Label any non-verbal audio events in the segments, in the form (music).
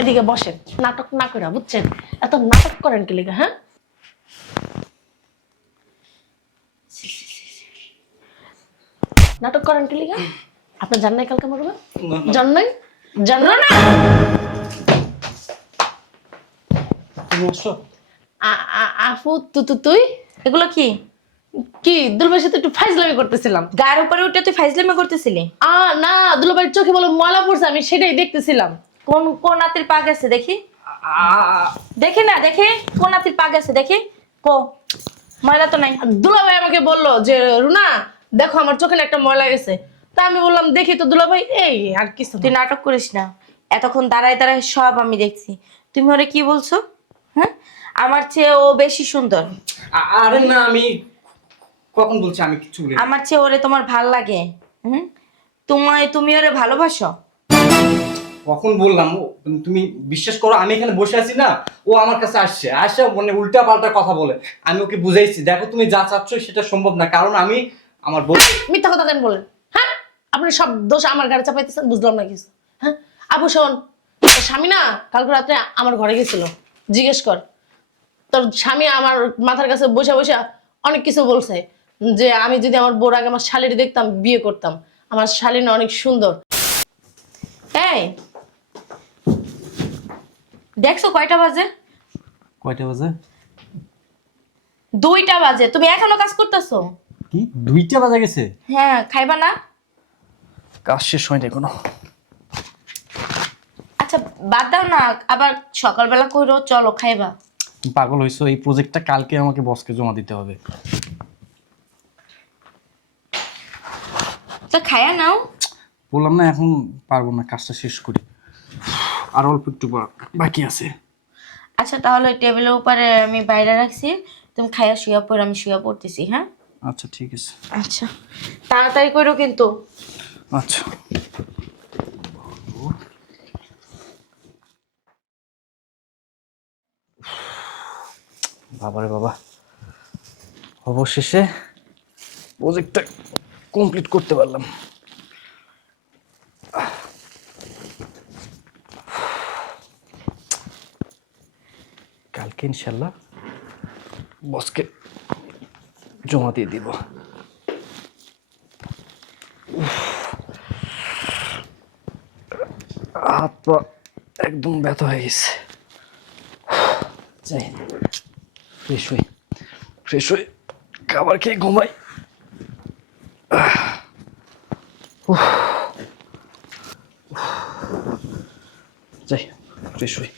এদিকে বসেন নাটক না করে বুঝছেন? এত নাটক করেন কি লিগা হ্যাঁ? নাটক করেন কি লিগা? আপনার জান নাই কালকে মরবে? জান নাই জানো না আফু তু তু তুই? এগুলো কি? কি দুলভাইয়ের সাথে একটু ফাইজলামি করতেছিলাম। গায়ের উপরে উঠে তুই ফাইজলামি করতেছিলি? আ না দুলভাইয়ের চোখে বলো ময়লা পড়ছে আমি সেটাই দেখতেছিলাম। কোন কোন নাতির পা গেছে দেখি। দেখি না দেখি। কোন নাতির পা গেছে দেখি। কো। ময়লা তো নাই। দুলা ভাই আমাকে বলল যে রুনা দেখো আমার চোখে না একটা ময়লা গেছে। তা আমি বললাম দেখি তো দুলাভাই এই আর কিছু তুই নাটক করিস না। এতক্ষণ দাঁড়ায় দাঁড়ায় সব আমি দেখছি। তুমি ওরে কি বলছো? হ্যাঁ আমার চেয়ে ও বেশি সুন্দর। আরে না আমি কখন বলছি আমি কিছু বলি আমার চেয়ে ওরে তোমার ভালো লাগে। হুম? তোমায় তুমি ওরে ভালোবাসো? কখন বললাম তুমি বিশ্বাস করো, আমি এখানে বসে আছি না, ও আমার কাছে আসছে। আসে মানে উল্টা পাল্টা কথা বলে। আমি ওকে বুঝাইছি, দেখো তুমি যা চাচ্ছ, সেটা সম্ভব না। কারণ আমি আমার বউ মিথ্যা কথা কেন বলেন হ্যাঁ আপনি সব দোষ আমার গাড়ি চাপাইতেছেন, বুঝলাম না কিছু। হ্যাঁ আবু শোন স্বামী না কালকে রাত্রে আমার ঘরে গেছিল, জিজ্ঞেস কর। তোর স্বামী আমার মাথার কাছে বসে বসে অনেক কিছু বলছে, যে আমি যদি আমার বোর আগে আমার শালির দেখতাম, বিয়ে করতাম। আমার শালী না অনেক সুন্দর। এই দেখছ কয়টা বাজে? কয়টা বাজে? দুইটা বাজে। তুমি এখনও কাজ করতেছো? কি? দুইটা বাজে গেছে? হ্যাঁ খাইবা না? কাজ শেষ হয়নি কোনো আচ্ছা বাদ দাও না। আবার সকালবেলা কইরো চলো খাইবা। পাগল হইছো এই প্রজেক্টটা কালকে আমাকে বসকে জমা দিতে হবে। তো খায়া নাও। বললাম না এখন পারব না কাজটা শেষ করি। আর অল্প একটু বাকি আছে। আচ্ছা তাহলে টেবিলের উপরে আমি বাইরে রাখছি। তুমি খাইয়া শুয়া পড়ে আমি শুয়া পড়তেছি হ্যাঁ? আচ্ছা ঠিক আছে। আচ্ছা। তাড়াতাড়ি করো কিন্তু। আচ্ছা। বাবারে বাবা। অবশেষে প্রজেক্টটা কমপ্লিট করতে পারলাম। কালকে ইনশাল্লাহ বসকে জমা দিয়ে দিব। হাত পা একদম ব্যথা হয়ে গেছে। যাই, ফ্রেশ হই ফ্রেশ হই, খাবার খেয়ে ঘুমাই। যাই, ফ্রেশ হই।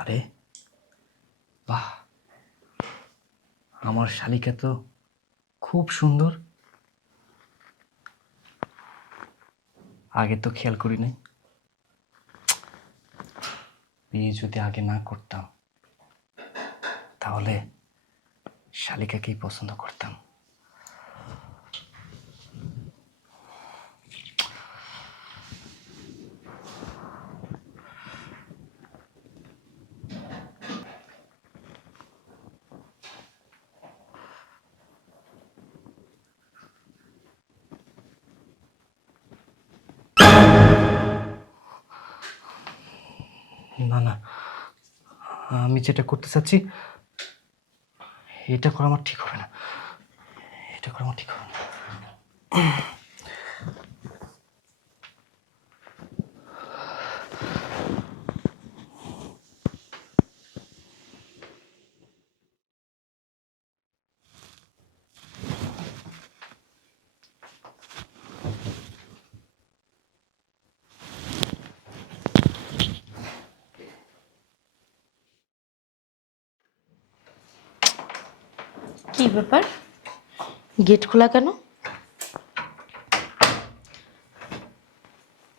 আরে বাহ, আমার শালিকা তো খুব সুন্দর। আগে তো খেয়াল করি নাই। বিয়ে যদি আগে না করতাম, তাহলে শালিকাকেই পছন্দ করতাম। আমি যেটা করতে চাচ্ছি, এটা করা আমার ঠিক হবে না। এটা করা আমার ঠিক হবে না। কি ব্যাপার? গেট খোলা কেন?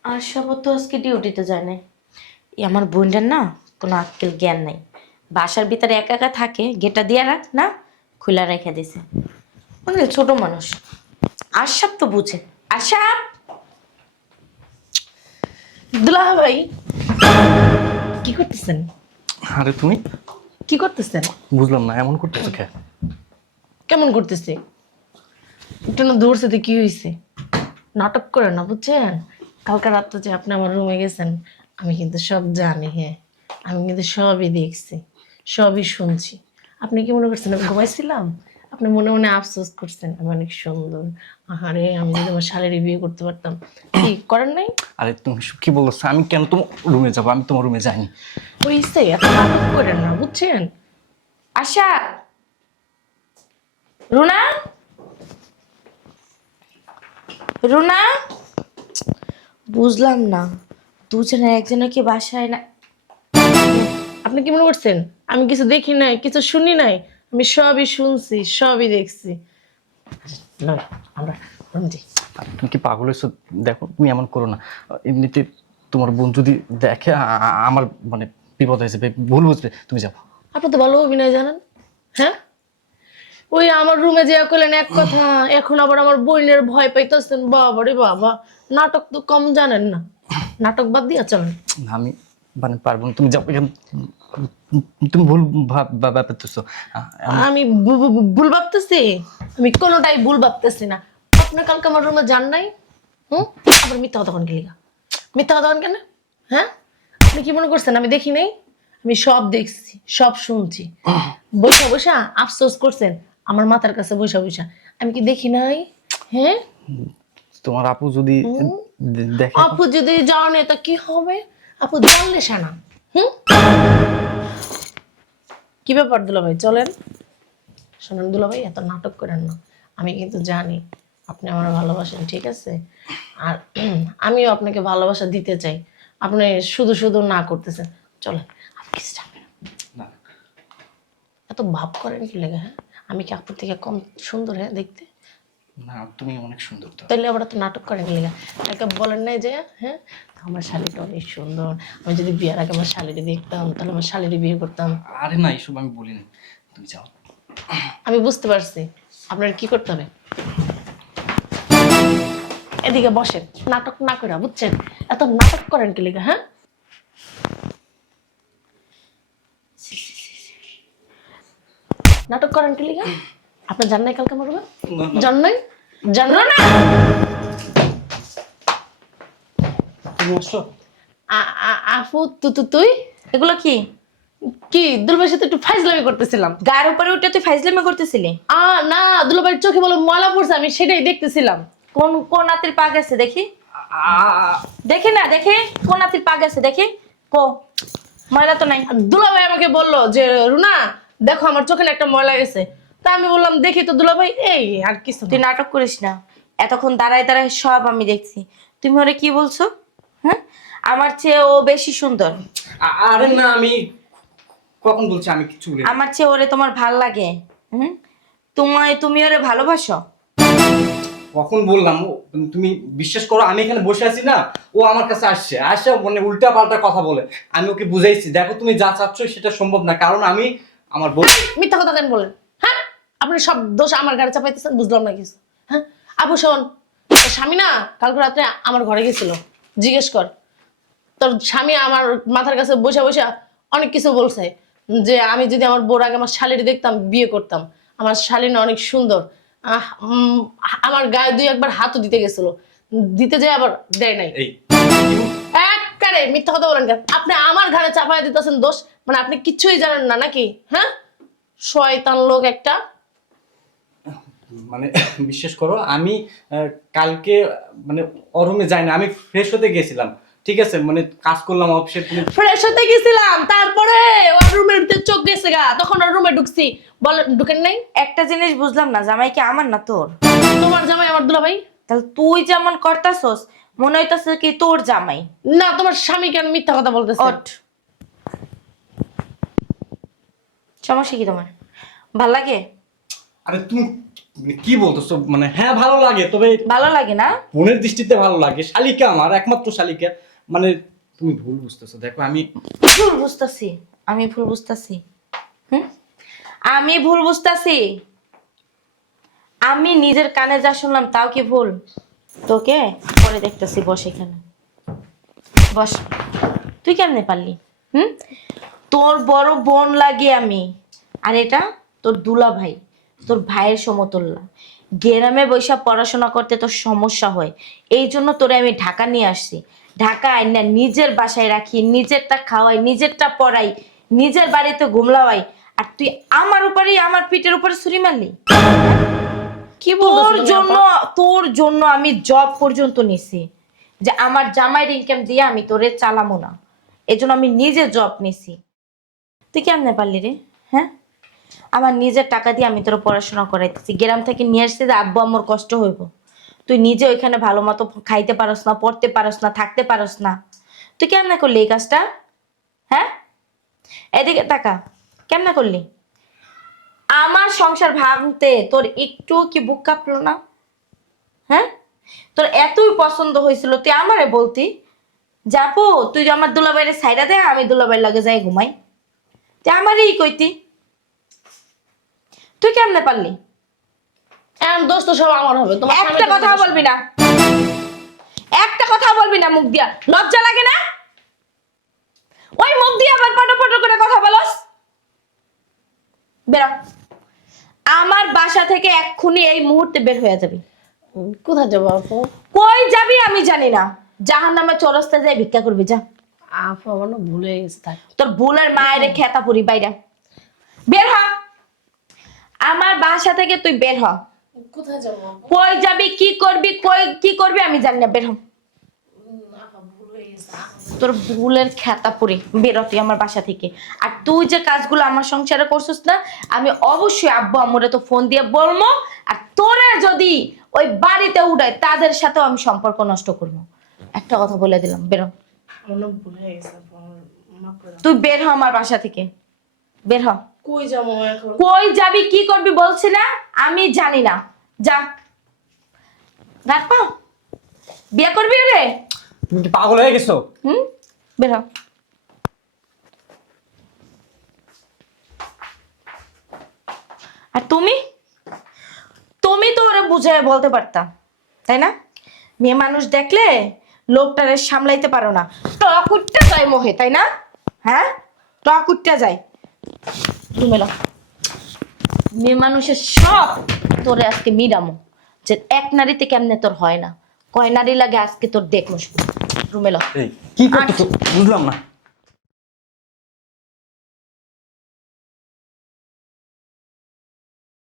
আর সব তো আজকে ডিউটিতে যায় না এই আমার বোনটার না কোনো আক্কেল জ্ঞান নাই। বাসার ভিতরে একা একা থাকে গেটটা দিয়ে রাখ না? খোলা রেখে দিছে। বুঝলি ছোট মানুষ। আশাপ তো বুঝে। আশাপ! দুলা ভাই কি করতেছেন? আরে তুমি? কি করতেছেন? বুঝলাম না এমন করতেছো কে? কেমন করতেছে একটু না দূর সাথে কি হয়েছে নাটক করে না বুঝছেন? কালকে রাত্রে যে আপনি আমার রুমে গেছেন আমি কিন্তু সব জানি হ্যাঁ। আমি কিন্তু সবই দেখছি সবই শুনছি। আপনি কি মনে করছেন আমি ঘুমাইছিলাম? আপনি মনে মনে আফসোস করছেন আমি অনেক সুন্দর। আহারে আমি যদি আমার শালেরই বিয়ে করতে পারতাম। কি করেন নাই? আরে তুমি কি বলছো? আমি কেন তোমার রুমে যাব? আমি তোমার রুমে যাইনি। হইছে এত নাটক করেন না বুঝছেন? আশা রুনা? রুনা? বুঝলাম না। দুজনের একজনের কি বাসায় না আপনি কি মনে করছেন? আমি কিছু দেখি নাই কিছু শুনি নাই। আমি সবই শুনছি সবই দেখছি। আমরা তুমি কি পাগল হয়েছো? দেখো তুমি এমন করো না। এমনিতে তোমার বোন যদি দেখে আমার মানে বিপদ হয়েছে ভুল বুঝবে তুমি যাও। আপনি তো ভালো অভিনয় জানেন হ্যাঁ? ওই আমার রুমে যে করলেন এক কথা এখন আবার আমার বোনের ভয় পাইতেছেন বাবা রে বাবা। নাটক তো কম জানেন না। নাটক বাদ দিয়া চলেন। আমি মানে পারব না। তুমি যাও তুমি ভুল ভাব- ভাব- ভাবতেছো। আমি- ভুল ভাবতেছি? আমি কোনোটাই ভুল ভাবতেছি না। আপনার কালকে আমার রুমে যান নাই? হুম? আবার মিথ্যা কথা কোন গেলিগা। মিথ্যা কথা কোন হ্যাঁ? আপনি কি মনে করছেন আমি দেখি নাই? আমি সব দেখছি সব শুনছি। বৈশা বৈশা আফসোস করছেন। আমার মাথার কাছে বৈশা বৈশা আমি কি দেখি নাই? হ্যাঁ? তোমার আপু যদি দেখে আপু যদি নেই তা কি হবে? আপু জানলে সানা হুম? কি ব্যাপার দুলাভাই চলেন। শোনেন দুলাভাই এত নাটক করেন না। আমি কিন্তু জানি আপনি আমার ভালোবাসেন ঠিক আছে? আর (clears throat) আমিও আপনাকে ভালোবাসা দিতে চাই। আপনি শুধু শুধু না করতেছেন। চলেন আপনি এত ভাব করেন কি লেগে হ্যাঁ? আমি কি আপুর থেকে কম সুন্দর হ্যাঁ দেখতে? না তুমি অনেক সুন্দর তো। তাহলে আবার তো নাটক করেন কি লেগে একটা বলেন নাই যে হ্যাঁ আমার শালিটা অনেক সুন্দর। আমি যদি বিয়ের আগে আমার শালিটি দেখতাম তাহলে আমার শালিটি বিয়ে করতাম। আরে না এইসব আমি বলিনি তুমি যাও। আমি বুঝতে পারছি। আপনার কি করতে হবে? এদিকে বসেন। নাটক না করে বুঝছেন? এত নাটক করেন কি লেগে হ্যাঁ? নাটক করেন কি লেগে আপনার জান নাই কালকে মরবে। জান নাই জান না তুমি আসছো? আ- আ- আফু তু তু তুই? এগুলো কি? কি? দুলভাইয়ের সাথে একটু ফাইজলামি করতেছিলাম। গায়ের উপরে উঠে তুই ফাইজলামি করতেছিলি? আ না দুলভাইয়ের চোখে বলো ময়লা পড়ছে আমি সেটাই দেখতেছিলাম। কোন কোন নাতির পা গেছে দেখি? দেখি না দেখি। কোন নাতির পা গেছে দেখি? কো। ময়লা তো নাই। দুলাভাই আমাকে বলল যে রুনা দেখো আমার চোখে না একটা ময়লা গেছে। তা আমি বললাম দেখি তো দুলাভাই। এই আর কিছু তুই নাটক করিস না। এতক্ষণ দাঁড়ায় দাঁড়ায় সব আমি দেখছি। তুমি ওরে কি বলছো? হ্যাঁ? আমার চেয়ে ও বেশি সুন্দর। আরে না আমি কখন বলছি আমি কিছু বলি আমার চেয়ে ওরে তোমার ভালো লাগে। হুম? তোমায় তুমি ওরে ভালোবাসো? কখন বললাম ও তুমি বিশ্বাস করো আমি এখানে বসে আছি না ও আমার কাছে আসছে। আসে মানে উল্টা পাল্টা কথা বলে। আমি ওকে বুঝাইছি দেখো তুমি যা চাচ্ছ সেটা সম্ভব না। কারণ আমি আমার বউ মিথ্যা কথা কেন বলেন? হ্যাঁ আপনি সব দোষ আমার গাড়ি চাপাইতেছেন বুঝলাম না কিছু। হ্যাঁ আবু শোন তোর স্বামী না কালকে রাত্রে আমার ঘরে গেছিল। জিজ্ঞেস কর। তোর স্বামী আমার মাথার কাছে বসে বসে অনেক কিছু বলছে যে আমি যদি আমার বোর আগে আমার শালিটি দেখতাম বিয়ে করতাম। আমার শালিনা অনেক সুন্দর। আহ, আমার গায়ে দুই একবার হাতও দিতে গেছিল। দিতে যায় আবার দেয় নাই। এই মিথ্যা কথা বলেন কেন? আপনি আমার ঘরে চাপাই দিতেছেন দোষ মানে আপনি কিছুই জানেন না নাকি? হ্যাঁ? শয়তান লোক একটা। মানে (coughs) বিশ্বাস করো আমি কালকে মানে অরুমে যাই না আমি ফ্রেশ হতে গেছিলাম ঠিক আছে? মানে কাজ করলাম অফিসে ফ্রেশ হতে গেছিলাম তারপরে ওর রুমের ভিতরে চোখ গেছে গা তখন ওর রুমে ঢুকছি। বল ঢুকেন নাই? একটা জিনিস বুঝলাম না জামাই কি আমার না তোর? তোমার জামাই আমার দুলাভাই? তাহলে তুই যেমন করতাছস মনে হইতাছে কি তোর জামাই। না তোমার স্বামী কেন মিথ্যা কথা বলতেছে? ওঠ। সমস্যা কি তোমার? ভালো লাগে? আরে তুমি মানে কি বলতেছো? মানে হ্যাঁ ভালো লাগে তবে ভালো লাগে না? বোনের দৃষ্টিতে ভালো লাগে। শালিকা আমার একমাত্র শালিকা। মানে তুমি ভুল বুঝতেছো। দেখো আমি ভুল বুঝতেছি আমি ভুল বুঝতেছি। হুম? আমি ভুল বুঝতেছি? আমি নিজের কানে যা শুনলাম তাও কি ভুল? তোকে? পরে দেখতেছি, বস এখানে। বস, তুই কেমনে পারলি? হুম? তোর বড় বোন লাগে আমি। আর এটা তোর দুলা ভাই তোর ভাইয়ের সমতুল্য। গ্রামে বৈশাখ পড়াশোনা করতে তোর সমস্যা হয়। এই জন্য তোরে আমি ঢাকা নিয়ে আসছি। ঢাকা আইনা নিজের বাসায় রাখি, নিজেরটা খাওয়াই, নিজেরটা পড়াই, নিজের বাড়িতে ঘুমলাওয়াই। আর তুই আমার উপরেই, আমার পিঠের উপরে ছুরি মারলি? কি তোর জন্য তোর জন্য আমি জব পর্যন্ত নিছি। যে আমার জামাইয়ের ইনকাম দিয়ে আমি তোরে চালামো না। এই জন্য আমি নিজে জব নিছি। তুই কেমনে পারলি রে? হ্যাঁ? আমার নিজের টাকা দিয়ে আমি তোর পড়াশোনা করাইতেছি। গ্রাম থেকে নিয়ে আসছি যে আব্বু আমার কষ্ট হইব। তুই নিজে ওইখানে ভালো মতো খাইতে পারস না পড়তে পারস না থাকতে পারস না। তুই কেমনে করলি এই কাজটা? হ্যাঁ? এদিকে টাকা কেমনে করলি? আমার সংসার ভাঙতে তোর একটু কি বুক কাঁপলো না? হ্যাঁ? তোর এতই পছন্দ হয়েছিল তুই আমারে বলতি যাপু তুই আমার দুলাবাইরে সাইডা দে আমি দুলাবাইর লাগে যাই ঘুমাই। তুই আমারই কইতি। তুই কেমনে পারলি? এখন দোষ তো সব আমার হবে তোমার একটা কথা বলবি না। একটা কথা বলবি না মুখ দিয়া। লজ্জা লাগে না? ওই মুখ দিয়ে আবার পটো পটো করে কথা বলস। বেরো। আমার বাসা থেকে এক্ষুনি এই মুহূর্তে বের হয়ে যাবি। কোথায় যাব আপু? কই যাবি আমি জানি না। জাহান নামে চরস্তে যাই ভিক্ষা করবি যা। আপু আমার না ভুলে গেছে তোর ভুলের মায়ের খেতা পুরি বাইরা। বের হ। আমার বাসা থেকে তুই বের হ। কোথায় যাব কই যাবি কি করবি কই কি করবি আমি জানি না বের হ। তোর ভুলের খেতা পুরি বেরো তুই আমার বাসা থেকে। আর তুই যে কাজগুলো আমার সংসারে করছিস না আমি অবশ্যই আব্বু আম্মুরে তো ফোন দিয়ে বলব আর তোরে যদি ওই বাড়িতে উঠায় তাদের সাথেও আমি সম্পর্ক নষ্ট করব। একটা কথা বলে দিলাম বেরো না ভুলে গেছে। তুই বের হ আমার বাসা থেকে বের হ। কই যাব এখন? কই যাবি কি করবি বলছি না আমি জানি না। যা। রাখ পাও বিয়ে করবি রে তুমি কি পাগল হয়ে গেছো? হুম? বের হ আর তুমি? তুমি তো ওরা বুঝায় বলতে পারতাম তাই না? মেয়ে মানুষ দেখলে লোকটারে সামলাইতে পারো না। টকুটটা যায় মোহে, তাই না? হ্যাঁ? টকুটটা যায়। তুমি লো মেয়ে মানুষের সব তোরে আজকে মিডামো যে এক নারীতে কেমনে তোর হয় না? কয় নারী লাগে আজকে তোর দেখ মুশকিল। রুমেলো। কি করতেছো? বুঝলাম না।